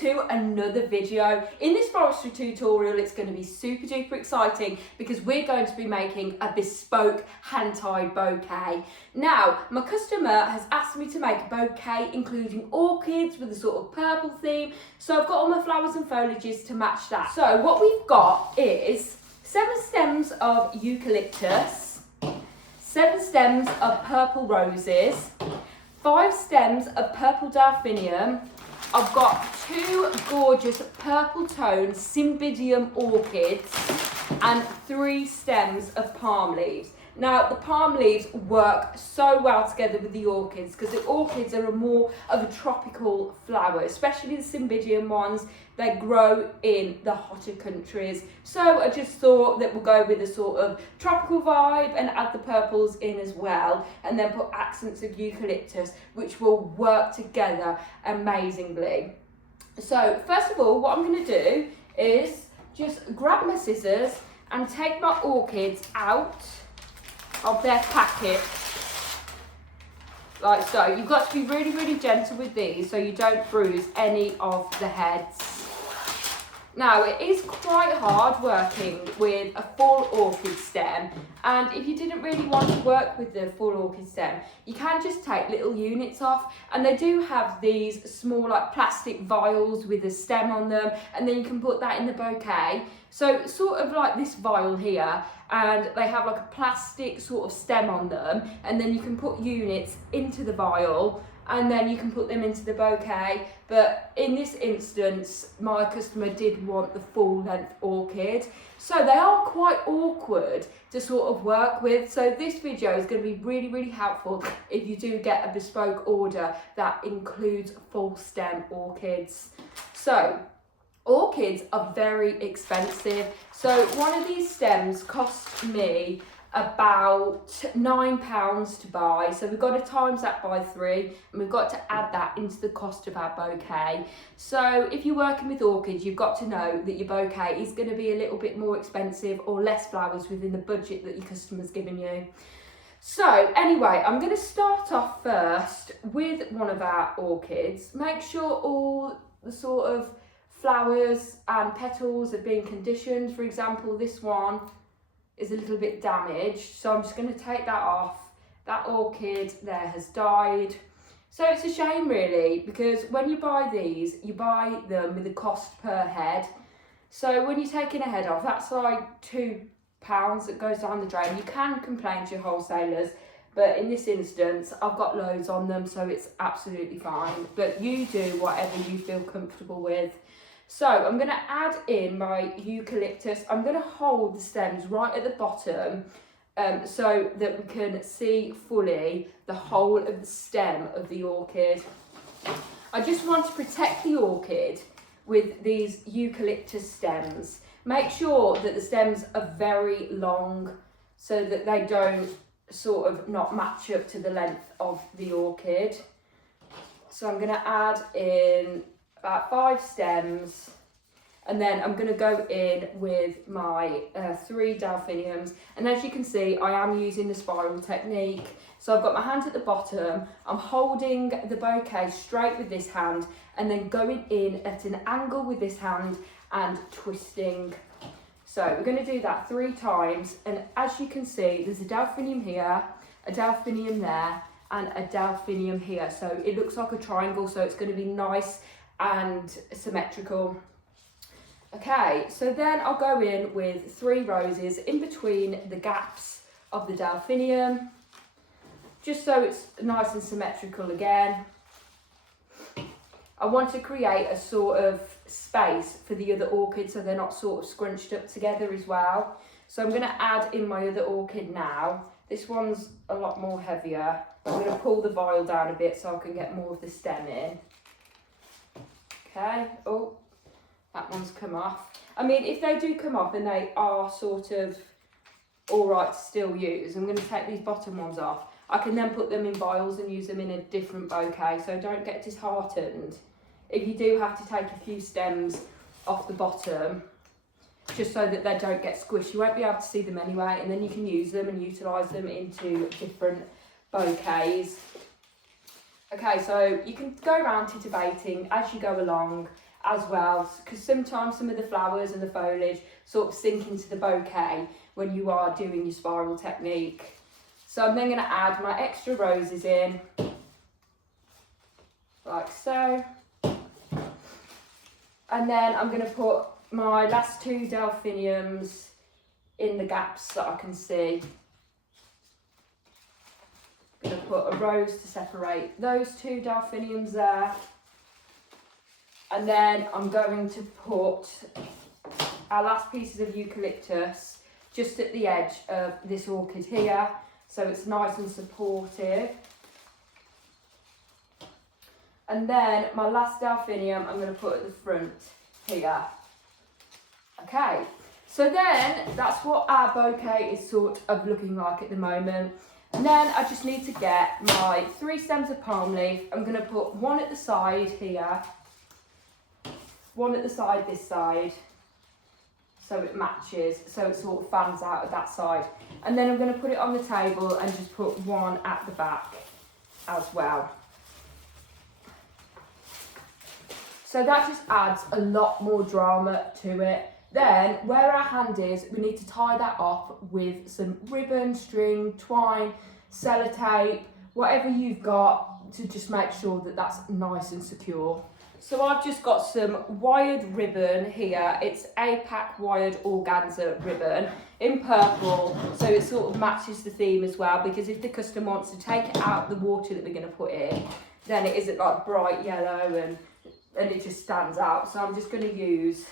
to another video. In this floristry tutorial, it's going to be super duper exciting because we're going to be making a bespoke hand-tied bouquet. Now, my customer has asked me to make a bouquet including orchids with a sort of purple theme, so I've got all my flowers and foliages to match that. So what we've got is 7 stems of eucalyptus, 7 stems of purple roses, 5 stems of purple delphinium. I've got 2 gorgeous purple tone Cymbidium orchids and 3 stems of palm leaves. Now the palm leaves work so well together with the orchids because the orchids are more of a tropical flower, especially the Cymbidium ones. They grow in the hotter countries. So I just thought that we'll go with a sort of tropical vibe and add the purples in as well, and then put accents of eucalyptus, which will work together amazingly. So first of all, what I'm going to do is just grab my scissors and take my orchids out of their packet, like so. You've got to be really, really gentle with these so you don't bruise any of the heads. Now, it is quite hard working with a full orchid stem, and if you didn't really want to work with the full orchid stem, you can just take little units off, and they do have these small like plastic vials with a stem on them, and then you can put that in the bouquet. So sort of like this vial here, and they have like a plastic sort of stem on them, and then you can put units into the vial and then you can put them into the bouquet. But in this instance, my customer did want the full length orchid, so they are quite awkward to sort of work with. So this video is going to be really, really helpful if you do get a bespoke order that includes full stem orchids. So orchids are very expensive. So one of these stems cost me about £9 to buy. So we've got to times that by 3, and we've got to add that into the cost of our bouquet. So if you're working with orchids, you've got to know that your bouquet is going to be a little bit more expensive or less flowers within the budget that your customer's given you. So anyway, I'm going to start off first with one of our orchids. Make sure all the sort of flowers and petals have been conditioned. For example, this one is a little bit damaged, so I'm just going to take that off. That orchid there has died. So it's a shame really, because when you buy these, you buy them with a cost per head. So when you're taking a head off, that's like £2 that goes down the drain. You can complain to your wholesalers, but in this instance, I've got loads on them, so it's absolutely fine. But you do whatever you feel comfortable with. So I'm going to add in my eucalyptus. I'm going to hold the stems right at the bottom so that we can see fully the whole of the stem of the orchid. I just want to protect the orchid with these eucalyptus stems. Make sure that the stems are very long so that they don't sort of not match up to the length of the orchid. So I'm going to add in about 5 stems, and then I'm going to go in with my 3 delphiniums. And as you can see, I am using the spiral technique. So I've got my hand at the bottom, I'm holding the bouquet straight with this hand, and then going in at an angle with this hand and twisting. So we're going to do that 3 times, and as you can see, there's a delphinium here, a delphinium there, and a delphinium here. So it looks like a triangle, so it's going to be nice and symmetrical. Okay, so then I'll go in with 3 roses in between the gaps of the delphinium, just so it's nice and symmetrical again. I want to create a sort of space for the other orchid so they're not sort of scrunched up together as well. So I'm going to add in my other orchid now. This one's a lot more heavier. I'm going to pull the vial down a bit so I can get more of the stem in. Okay, oh, that one's come off. I mean, if they do come off and they are sort of all right to still use, I'm going to take these bottom ones off. I can then put them in vials and use them in a different bouquet, so don't get disheartened if you do have to take a few stems off the bottom, just so that they don't get squished. You won't be able to see them anyway, and then you can use them and utilise them into different bouquets. Okay, so you can go around titivating as you go along as well, because sometimes some of the flowers and the foliage sort of sink into the bouquet when you are doing your spiral technique. So I'm then going to add my extra roses in, like so. And then I'm going to put my last 2 delphiniums in the gaps that I can see. I'm going to put a rose to separate those 2 delphiniums there. And then I'm going to put our last pieces of eucalyptus just at the edge of this orchid here, so it's nice and supportive. And then my last delphinium I'm going to put at the front here. Okay, so then that's what our bouquet is sort of looking like at the moment. And then I just need to get my 3 stems of palm leaf. I'm going to put one at the side here, one at the side this side, so it matches, so it sort of fans out of that side. And then I'm going to put it on the table and just put one at the back as well. So that just adds a lot more drama to it. Then where our hand is, we need to tie that off with some ribbon, string, twine, sellotape, whatever you've got, to just make sure that that's nice and secure. So I've just got some wired ribbon here. It's APAC wired organza ribbon in purple, so it sort of matches the theme as well, because if the customer wants to take it out the water that we're going to put in, then it isn't like bright yellow and it just stands out. So I'm just going to use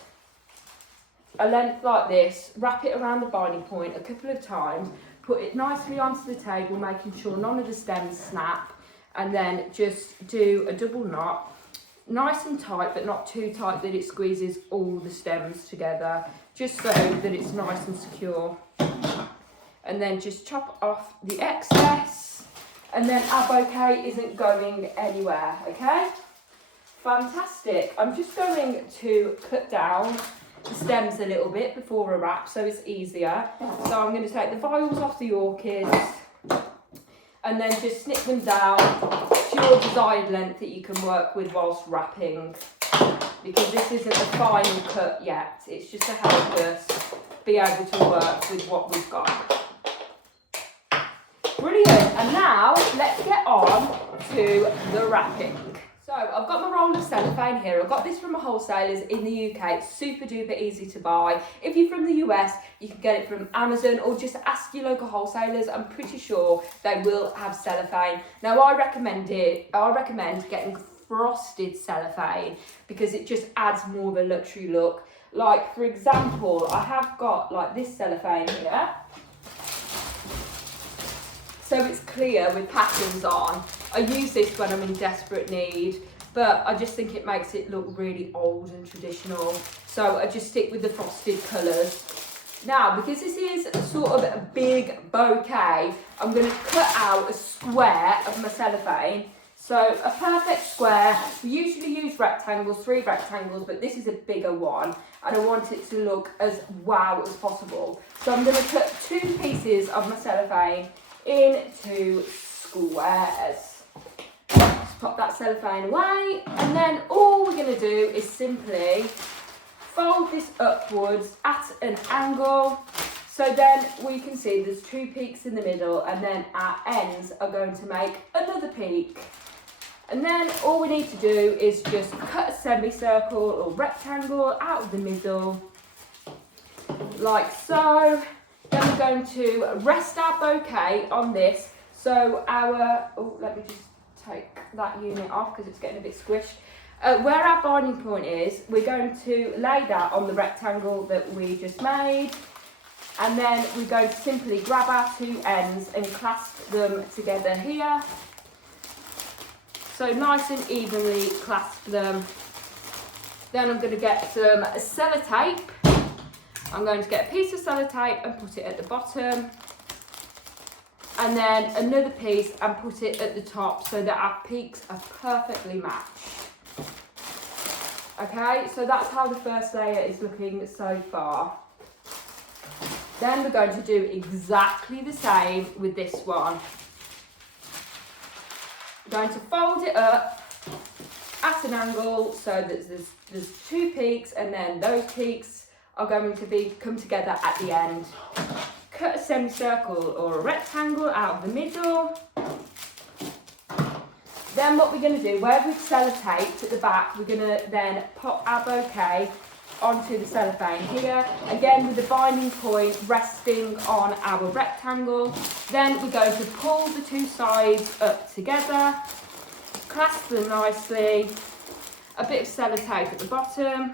a length like this, wrap it around the binding point a couple of times, put it nicely onto the table, making sure none of the stems snap, and then just do a double knot. Nice and tight, but not too tight that it squeezes all the stems together, just so that it's nice and secure. And then just chop off the excess, and then our bouquet isn't going anywhere, okay? Fantastic. I'm just going to cut down the stems a little bit before I wrap, so it's easier. So I'm going to take the vials off the orchids, and then just snip them down to your desired length that you can work with whilst wrapping, because this isn't the final cut yet, it's just to help us be able to work with what we've got. Brilliant, and now let's get on to the wrapping. So I've got my roll of cellophane here. I've got this from my wholesalers in the UK. It's super duper easy to buy. If you're from the US, you can get it from Amazon, or just ask your local wholesalers. I'm pretty sure they will have cellophane. Now I recommend getting frosted cellophane, because it just adds more of a luxury look. Like, for example, I have got like this cellophane here. So it's clear with patterns on. I use this when I'm in desperate need, but I just think it makes it look really old and traditional. So I just stick with the frosted colours. Now, because this is sort of a big bouquet, I'm going to cut out a square of my cellophane. So a perfect square. We usually use rectangles, 3 rectangles, but this is a bigger one, and I want it to look as wow as possible. So I'm going to cut 2 pieces of my cellophane into squares. Just pop that cellophane away, and then all we're going to do is simply fold this upwards at an angle, so then we can see there's 2 peaks in the middle, and then our ends are going to make another peak. And then all we need to do is just cut a semicircle or rectangle out of the middle, like so. Then we're going to rest our bouquet on this. So let me just take that unit off because it's getting a bit squished. Where our binding point is, we're going to lay that on the rectangle that we just made. And then we're going to simply grab our 2 ends and clasp them together here. So nice and evenly clasp them. Then I'm going to get some sellotape. I'm going to get a piece of sellotape and put it at the bottom, and then another piece and put it at the top, so that our peaks are perfectly matched. Okay, so that's how the first layer is looking so far. Then we're going to do exactly the same with this one. I'm going to fold it up at an angle so that there's two peaks, and then those peaks are going to come together at the end. Cut a semicircle or a rectangle out of the middle. Then what we're going to do, where we've sellotaped at the back, we're going to then pop our bouquet onto the cellophane here, again with the binding point resting on our rectangle. Then we're going to pull the two sides up together, clasp them nicely, a bit of sellotape at the bottom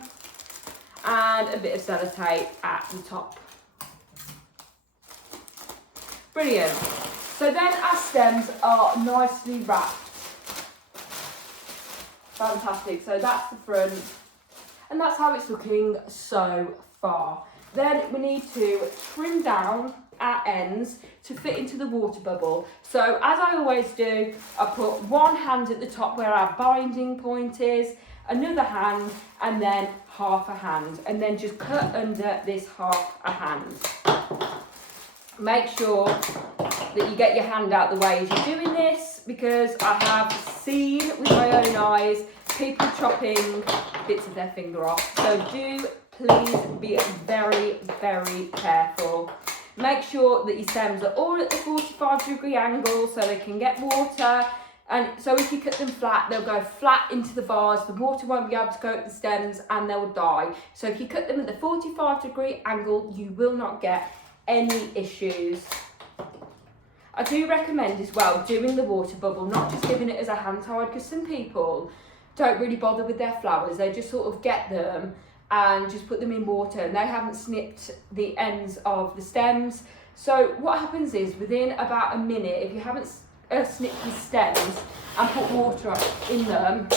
and a bit of sellotape at the top. Brilliant. So then our stems are nicely wrapped. Fantastic. So that's the front, and that's how it's looking so far. Then we need to trim down our ends to fit into the water bubble. So as I always do, I put one hand at the top where our binding point is, another hand, and then half a hand, and then just cut under this half a hand. Make sure that you get your hand out the way as you're doing this, because I have seen with my own eyes people chopping bits of their finger off. So do please be very, very careful. Make sure that your stems are all at the 45-degree angle so they can get water. And so if you cut them flat, they'll go flat into the vase, the water won't be able to go up the stems and they'll die. So if you cut them at the 45-degree angle, you will not get any issues. I do recommend as well doing the water bubble, not just giving it as a hand tie, because some people don't really bother with their flowers. They just sort of get them and just put them in water, and they haven't snipped the ends of the stems. So what happens is, within about a minute, if you haven't snipped the stems and put water in them,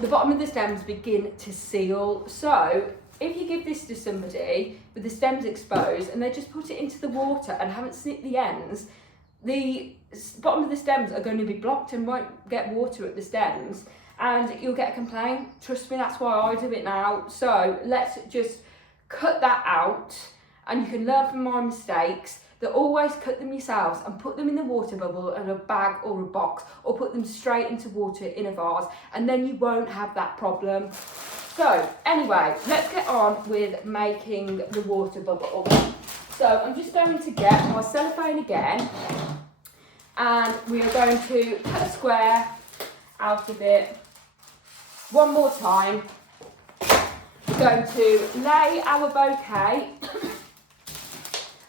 the bottom of the stems begin to seal. So if you give this to somebody with the stems exposed and they just put it into the water and haven't snipped the ends, the bottom of the stems are going to be blocked and won't get water at the stems, and you'll get a complaint. Trust me, that's why I do it now. So let's just cut that out, and you can learn from my mistakes. That always cut them yourselves and put them in the water bubble in a bag or a box, or put them straight into water in a vase, and then you won't have that problem. So anyway, let's get on with making the water bubble. So I'm just going to get my cellophane again, and we are going to cut a square out of it one more time. We're going to lay our bouquet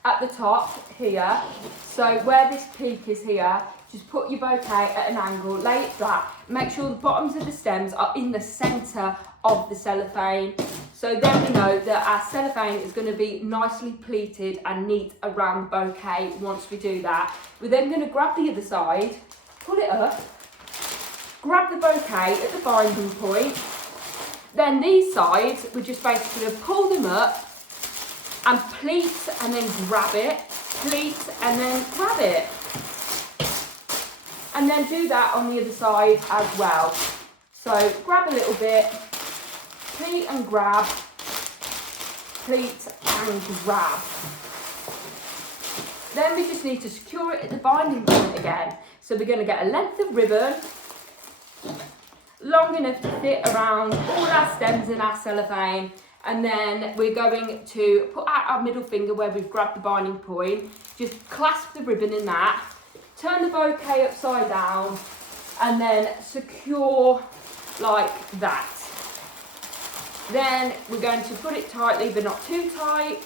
at the top here. So where this peak is here, just put your bouquet at an angle, lay it flat, make sure the bottoms of the stems are in the centre of the cellophane. So then we know that our cellophane is going to be nicely pleated and neat around the bouquet once we do that. We're then going to grab the other side, pull it up, grab the bouquet at the binding point. Then these sides, we just basically going to pull them up and pleat and then grab it, pleat and then grab it. And then do that on the other side as well. So grab a little bit, pleat and grab, pleat and grab. Then we just need to secure it at the binding point again. So we're going to get a length of ribbon long enough to fit around all our stems in our cellophane, and then we're going to put out our middle finger where we've grabbed the binding point, just clasp the ribbon in that, turn the bouquet upside down, and then secure like that. Then we're going to put it tightly but not too tight.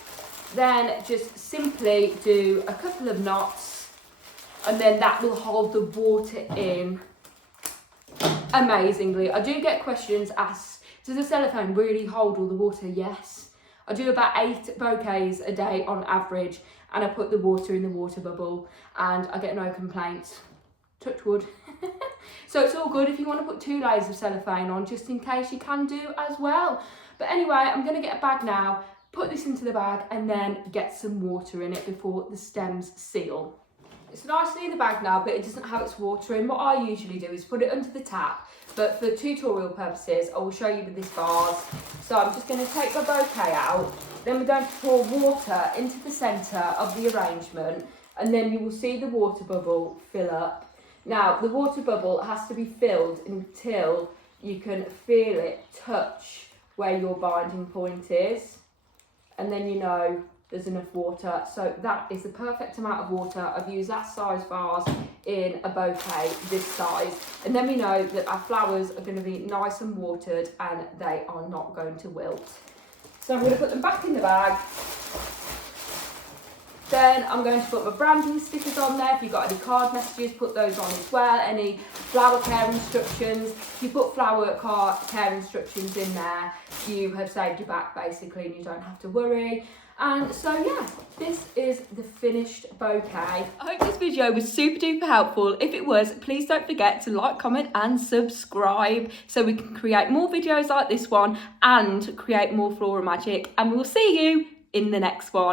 Then just simply do a couple of knots, and then that will hold the water in amazingly. I do get questions asked, does the cellophane really hold all the water? Yes. I do about 8 bouquets a day on average, and I put the water in the water bubble and I get no complaints. Touch wood. So it's all good. If you want to put 2 layers of cellophane on, just in case, you can do as well. But anyway, I'm going to get a bag now, put this into the bag, and then get some water in it before the stems seal. It's nicely in the bag now, but it doesn't have its water in. What I usually do is put it under the tap, but for tutorial purposes, I will show you with this vase. So I'm just going to take my bouquet out, then we're going to pour water into the centre of the arrangement, and then you will see the water bubble fill up. Now, the water bubble has to be filled until you can feel it touch where your binding point is, and then you know there's enough water. So that is the perfect amount of water. I've used that size vase in a bouquet this size, and then we know that our flowers are going to be nice and watered and they are not going to wilt. So I'm going to put them back in the bag. Then I'm going to put my branding stickers on there. If you've got any card messages, put those on as well. Any flower care instructions. If you put flower care instructions in there, you have saved your back basically and you don't have to worry. And so yeah, this is the finished bouquet. I hope this video was super duper helpful. If it was, please don't forget to like, comment and subscribe so we can create more videos like this one and create more floral magic. And we'll see you in the next one.